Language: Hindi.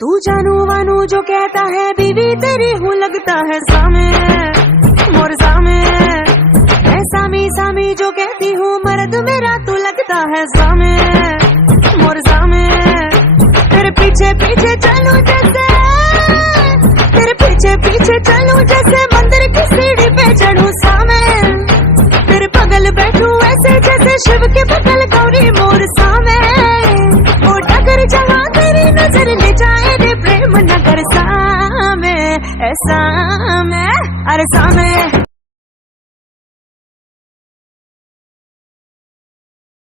तू जानू वानू जो कहता है बीवी तेरी हूँ लगता है सामे मोर सामे। मैं सामी सामी जो कहती हूँ मर्द मेरा तू लगता है सामे मोर सामे। तेरे पीछे पीछे चलूं जैसे तेरे पीछे पीछे चलूं जैसे मंदिर की सीढ़ी पे चढ़ूं सामे। तेरे बगल बैठूं ऐसे जैसे शिव के बगल गौरी मोर सामे। वो डगर जहाँ तेरी नजर ले जाए रे प्रेम नगर सामे ऐसा मैं अरे सामे।